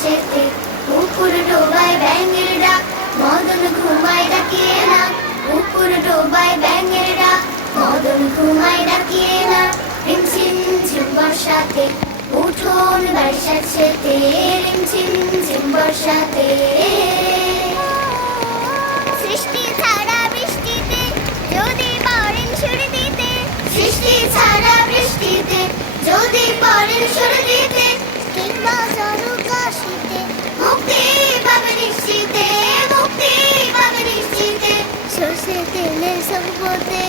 বারিশাচ্ছেতে পুকুর ডোবায় ব্যাঙের ডাক, মদন ঘুমায় ডাকিয়ে না। পুকুর ডোবায় ব্যাঙের ডাক, মদন ঘুমায় ডাকিয়ে না। রিমঝিম ঝিম বর্ষাতে, উঠোন বারিশাচ্ছেতে রিমঝিম ঝিম বর্ষাতে। সৃষ্টি ছাড়া বৃষ্টিতে যদি ne sabı bu